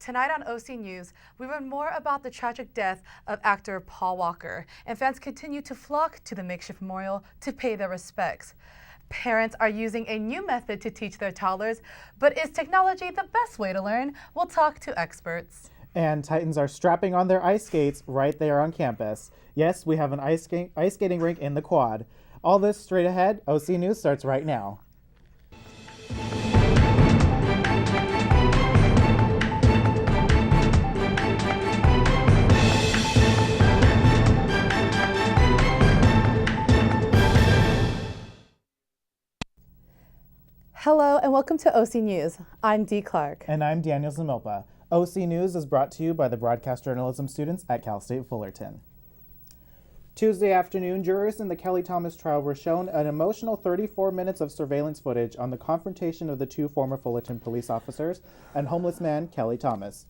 Tonight on OC News, we learn more about the tragic death of actor Paul Walker, and fans continue to flock to the makeshift memorial to pay their respects. Parents are using a new method to teach their toddlers, but is technology the best way to learn? We'll talk to experts. And Titans are strapping on their ice skates right there on campus. Yes, we have an ice skating rink in the quad. All this straight ahead. OC News starts right now. Hello and welcome to OC News. I'm Dee Clark. And I'm Daniel Zamilpa. OC News is brought to you by the broadcast journalism students at Cal State Fullerton. Tuesday afternoon, jurors in the Kelly Thomas trial were shown an emotional 34 minutes of surveillance footage on the confrontation of the two former Fullerton police officers and homeless man Kelly Thomas.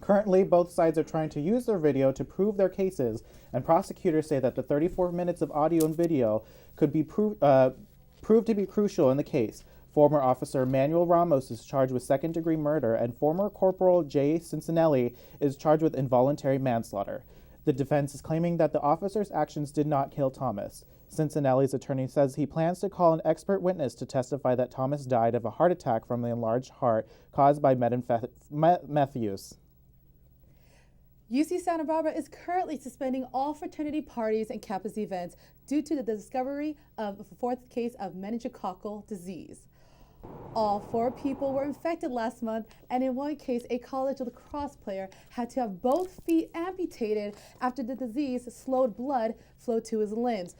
Currently, both sides are trying to use their video to prove their cases, and prosecutors say that the 34 minutes of audio and video could be proved to be crucial in the case. Former Officer Manuel Ramos is charged with second-degree murder, and former Corporal Jay Cincinnati is charged with involuntary manslaughter. The defense is claiming that the officer's actions did not kill Thomas. Cincinnati's attorney says he plans to call an expert witness to testify that Thomas died of a heart attack from the enlarged heart caused by meth use. UC Santa Barbara is currently suspending all fraternity parties and campus events due to the discovery of a fourth case of meningococcal disease. All 4 people were infected last month, and in one case, a college lacrosse player had to have both feet amputated after the disease slowed blood flow to his limbs.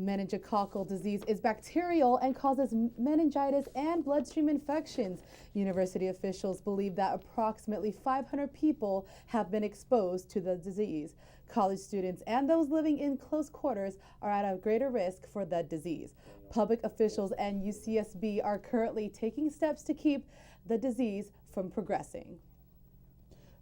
Meningococcal disease is bacterial and causes meningitis and bloodstream infections. University officials believe that approximately 500 people have been exposed to the disease. College students and those living in close quarters are at a greater risk for the disease. Public officials and UCSB are currently taking steps to keep the disease from progressing.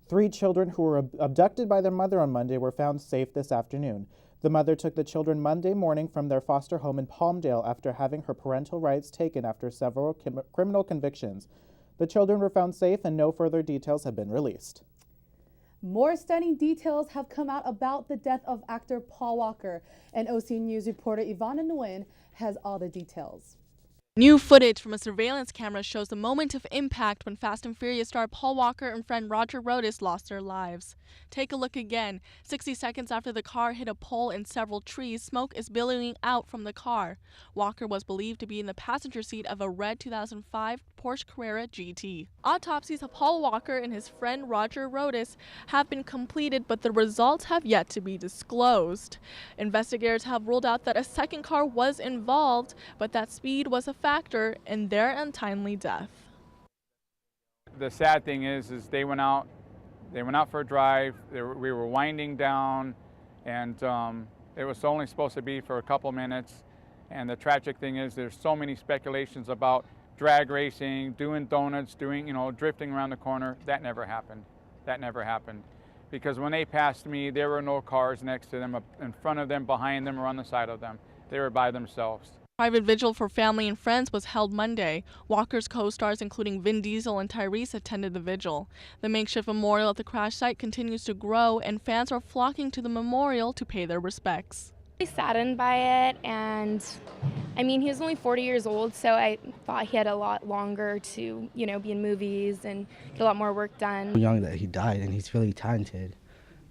3 children who were abducted by their mother on Monday were found safe this afternoon. The mother took the children Monday morning from their foster home in Palmdale after having her parental rights taken after several criminal convictions. The children were found safe and no further details have been released. More stunning details have come out about the death of actor Paul Walker, and OC News reporter Ivana Nguyen has all the details. New footage from a surveillance camera shows the moment of impact when Fast and Furious star Paul Walker and friend Roger Rodas lost their lives. Take a look again. 60 seconds after the car hit a pole and several trees, smoke is billowing out from the car. Walker was believed to be in the passenger seat of a red 2005 Porsche Carrera GT. Autopsies of Paul Walker and his friend Roger Rodas have been completed, but the results have yet to be disclosed. Investigators have ruled out that a second car was involved, but that speed was a factor in their untimely death. The sad thing is they went out for a drive. We were winding down, and it was only supposed to be for a couple minutes. And the tragic thing is there's so many speculations about drag racing, doing donuts, drifting around the corner. That never happened. That never happened. Because when they passed me, there were no cars next to them, in front of them, behind them, or on the side of them. They were by themselves. Private vigil for family and friends was held Monday. Walker's co-stars, including Vin Diesel and Tyrese, attended the vigil. The makeshift memorial at the crash site continues to grow, and fans are flocking to the memorial to pay their respects. Really saddened by it, and I mean, he was only 40 years old, so I thought he had a lot longer to, be in movies and get a lot more work done. Young that he died, and he's really talented,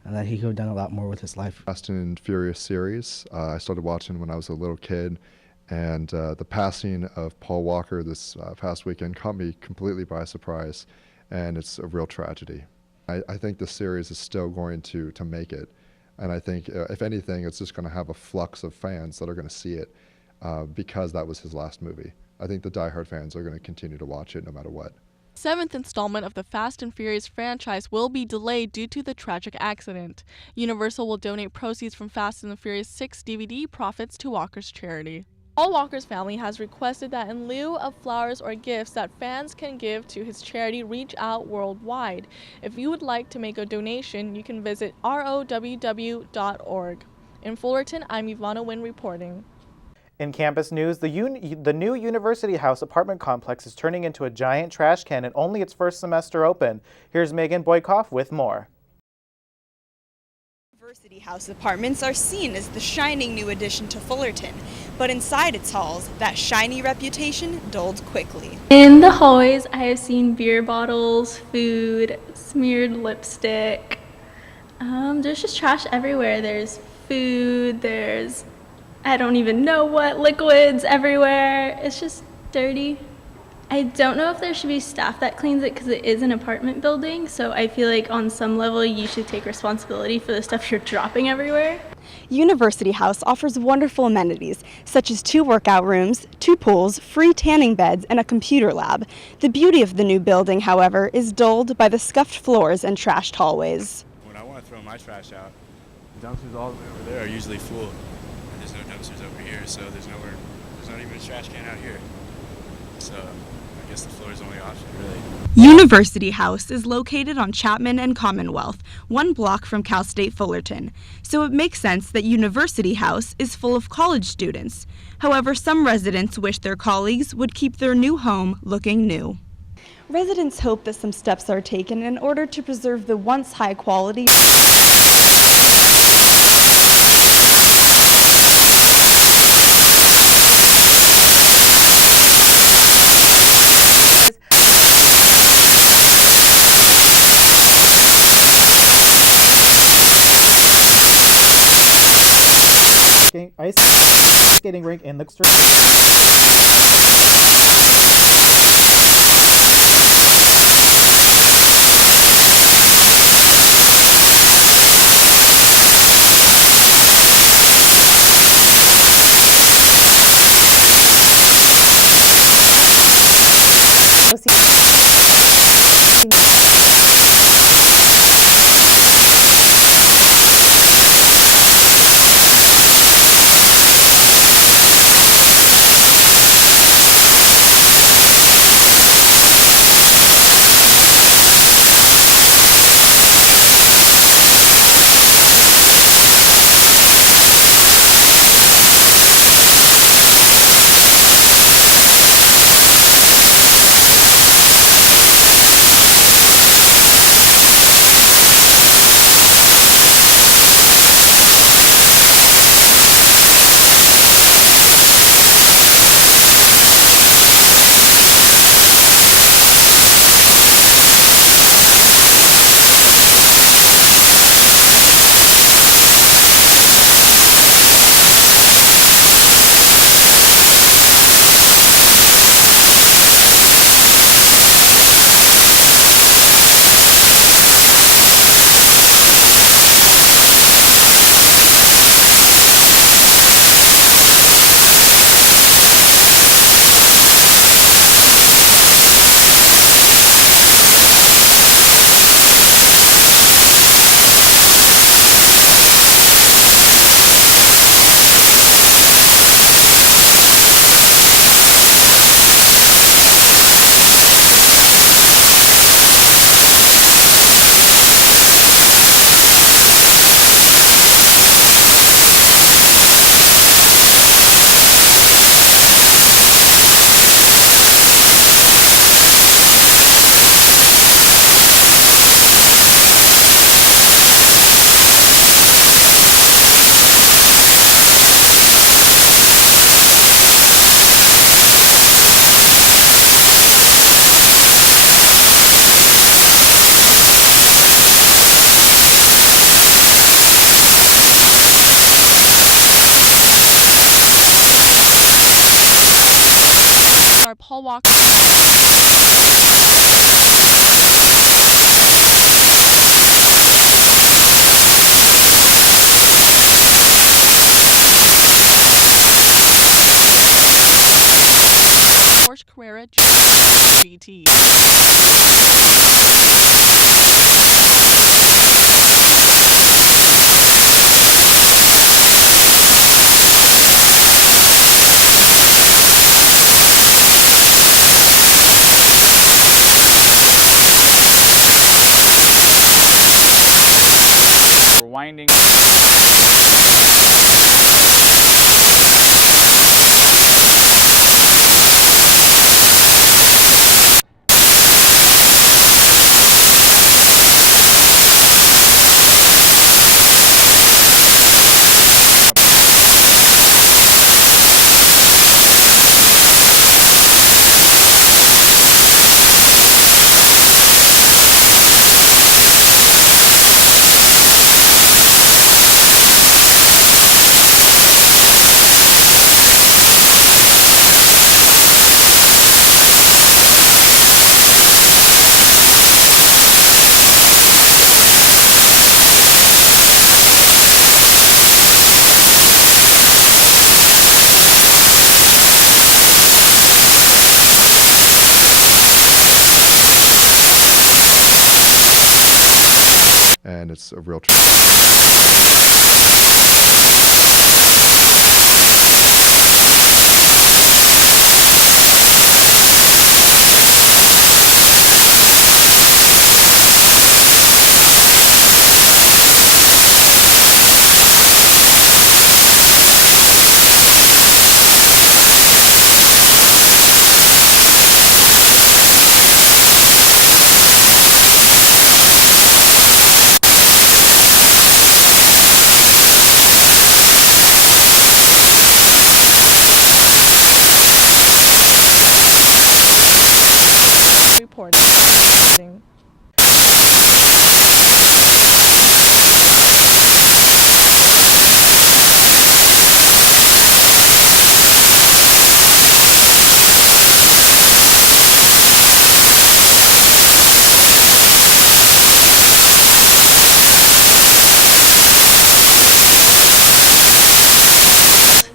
and that he could have done a lot more with his life. Fast and Furious series, I started watching when I was a little kid. And the passing of Paul Walker this past weekend caught me completely by surprise, and it's a real tragedy. I think the series is still going to make it, and I think, if anything, it's just going to have a flux of fans that are going to see it because that was his last movie. I think the diehard fans are going to continue to watch it no matter what. 7th installment of the Fast and Furious franchise will be delayed due to the tragic accident. Universal will donate proceeds from Fast and the Furious 6 DVD profits to Walker's charity. Paul Walker's family has requested that in lieu of flowers or gifts that fans can give to his charity Reach Out worldwide. If you would like to make a donation, you can visit roww.org. In Fullerton, I'm Ivana Nguyen reporting. In campus news, the new University House apartment complex is turning into a giant trash can in only its first semester open. Here's Megan Boykoff with more. University House apartments are seen as the shining new addition to Fullerton, but inside its halls, that shiny reputation dulled quickly. In the hallways, I have seen beer bottles, food, smeared lipstick. There's just trash everywhere. There's food, there's I don't even know what, liquids everywhere. It's just dirty. I don't know if there should be staff that cleans it because it is an apartment building, so I feel like on some level you should take responsibility for the stuff you're dropping everywhere. University House offers wonderful amenities, such as 2 workout rooms, 2 pools, free tanning beds, and a computer lab. The beauty of the new building, however, is dulled by the scuffed floors and trashed hallways. When I want to throw my trash out, the dumpsters all the way over there are usually full. And there's no dumpsters over here, so there's not even a trash can out here. So I guess the floor is the only option, really. University House is located on Chapman and Commonwealth, 1 block from Cal State Fullerton, so it makes sense that University House is full of college students. However, some residents wish their colleagues would keep their new home looking new. Residents hope that some steps are taken in order to preserve the once high quality ice skating rink in the street. Paul Walker. Carrera GT. We're winding. and it's a real reporting.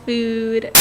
Food.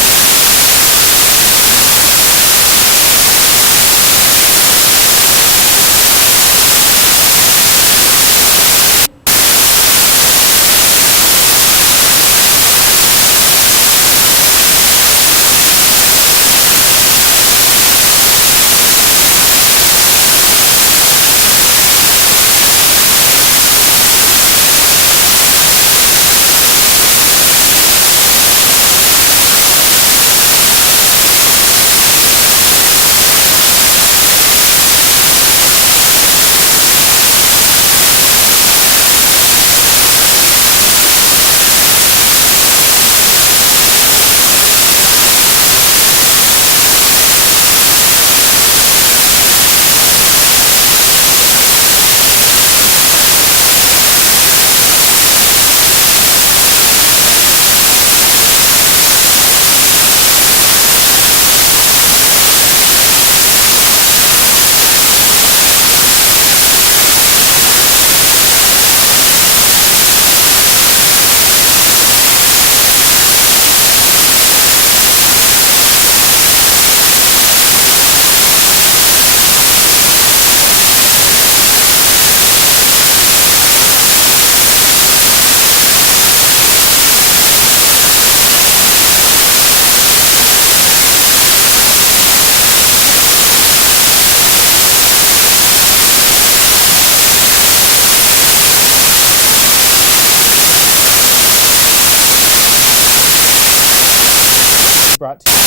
Brought to you.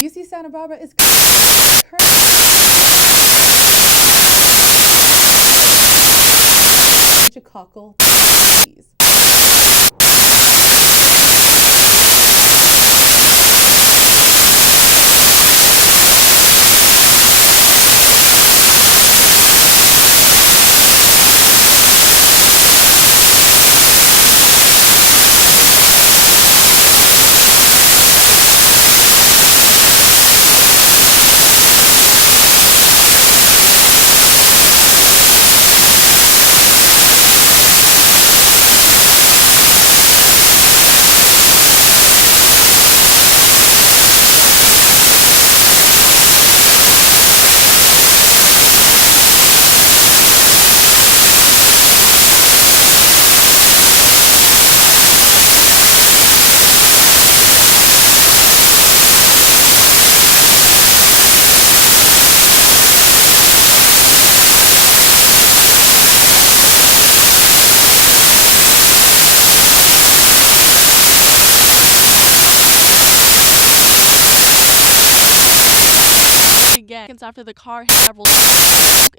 UC Santa Barbara is meningococcal disease. Seconds after the car hit several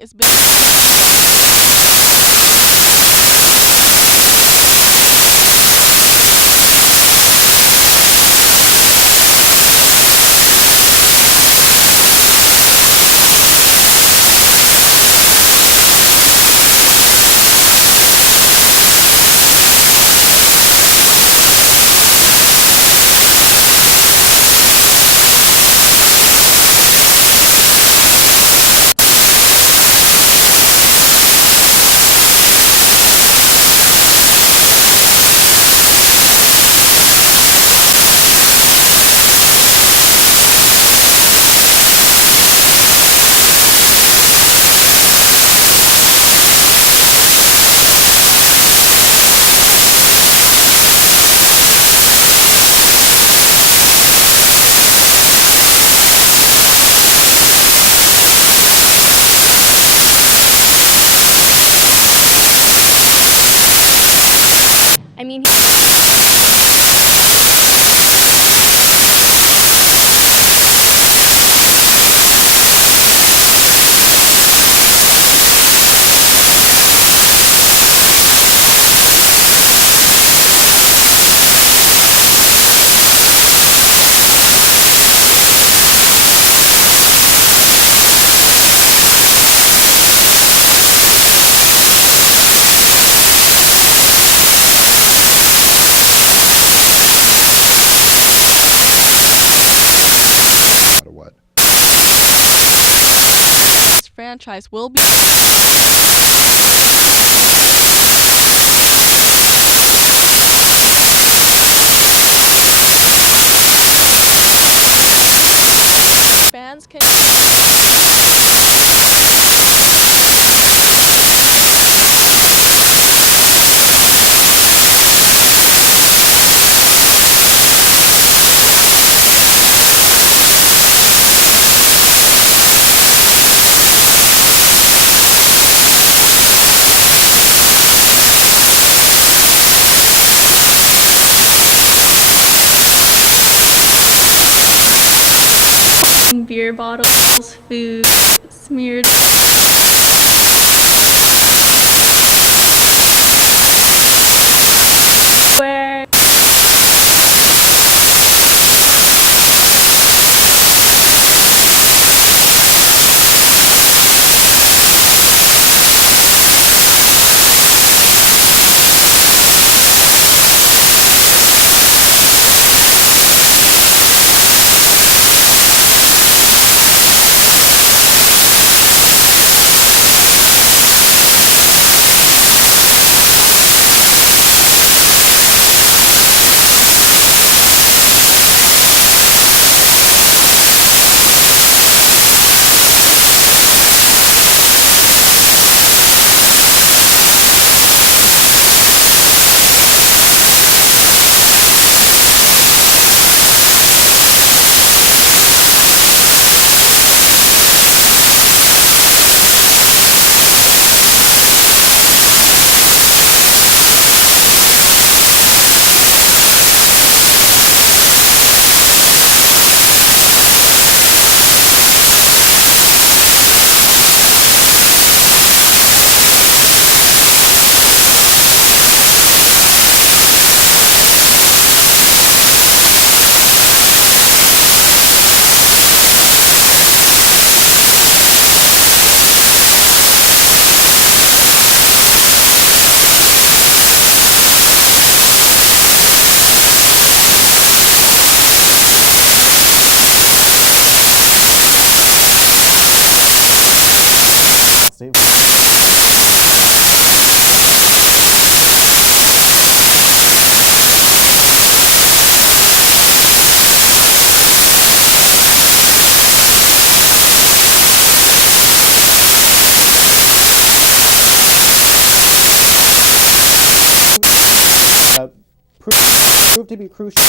is built. I mean, No matter what. This franchise will be. Fans can. Beer bottles, food, smeared. Where State. Proved to be crucial.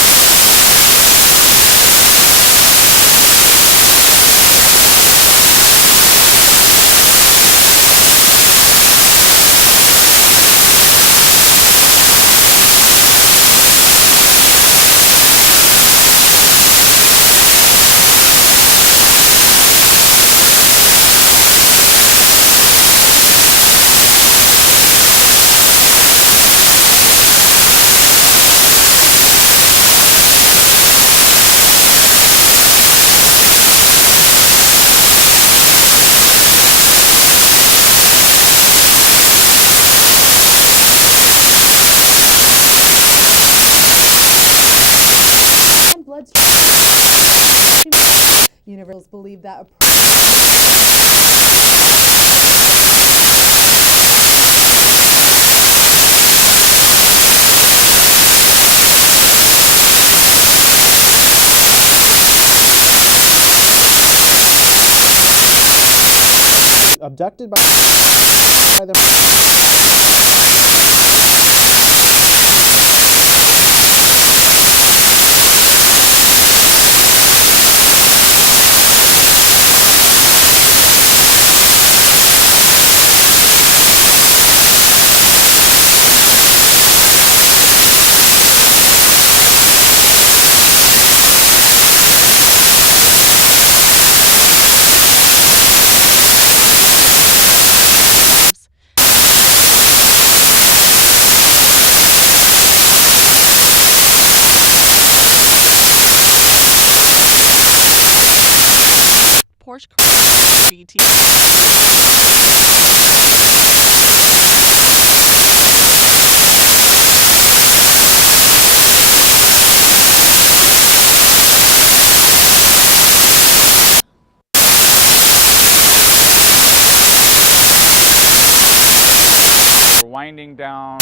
Universities believe that abducted by the Porsche BT. We're winding down.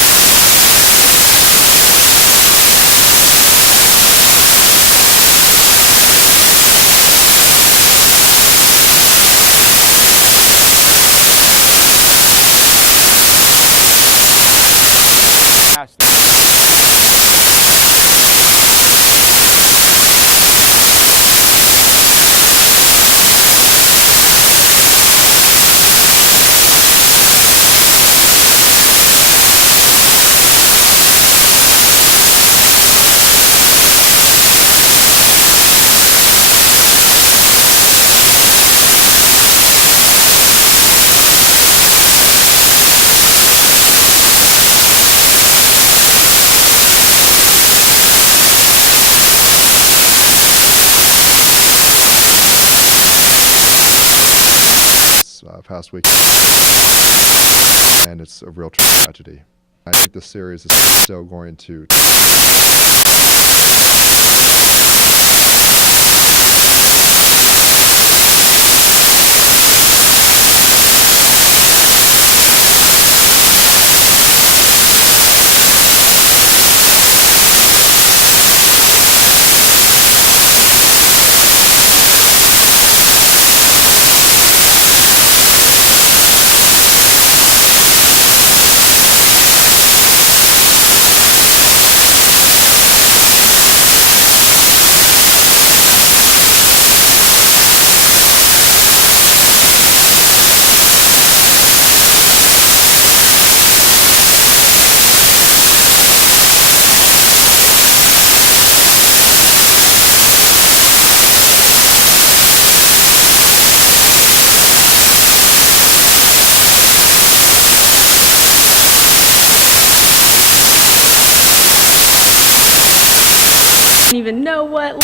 Past week, and it's a real tragedy. I think this series is still going to don't even know what.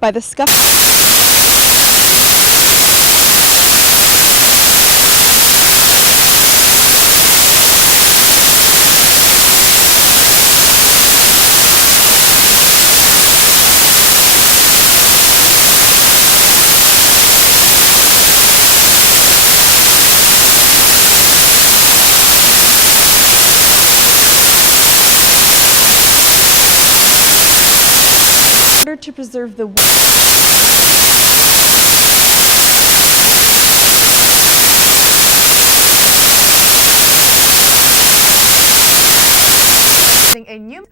By the scuff. In order to preserve the a new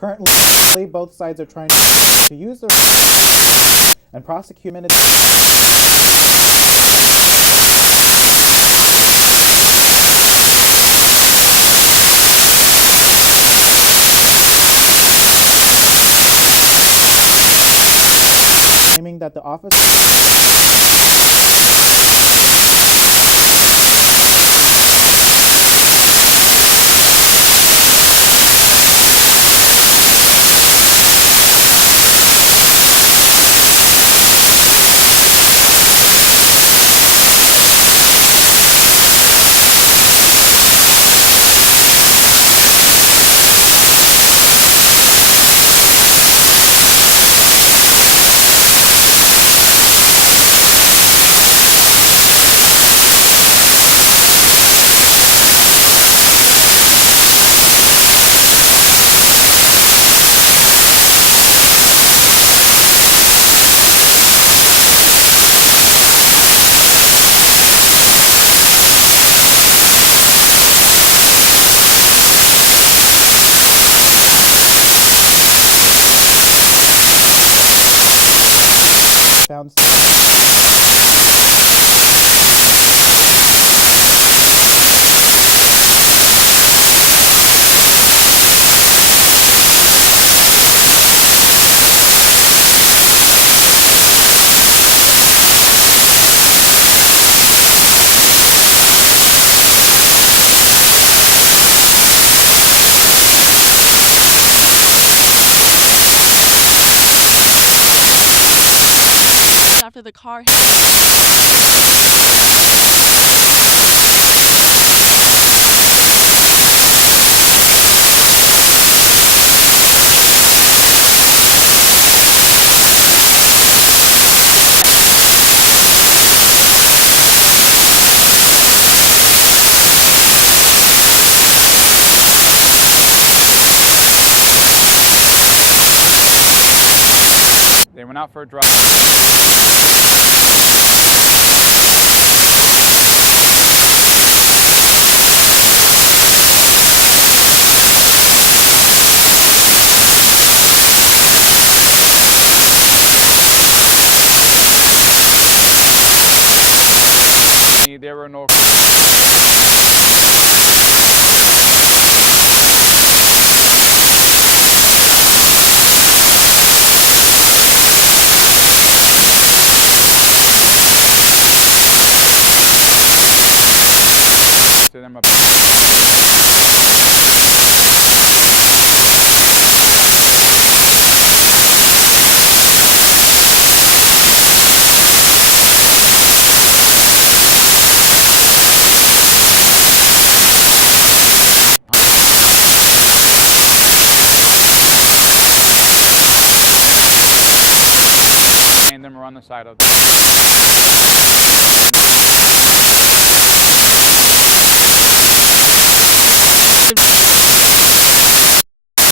Currently, both sides are trying to use the and prosecute minutes. Claiming that the officer found after the car They went out for a drive. There were no to them about them were on the side of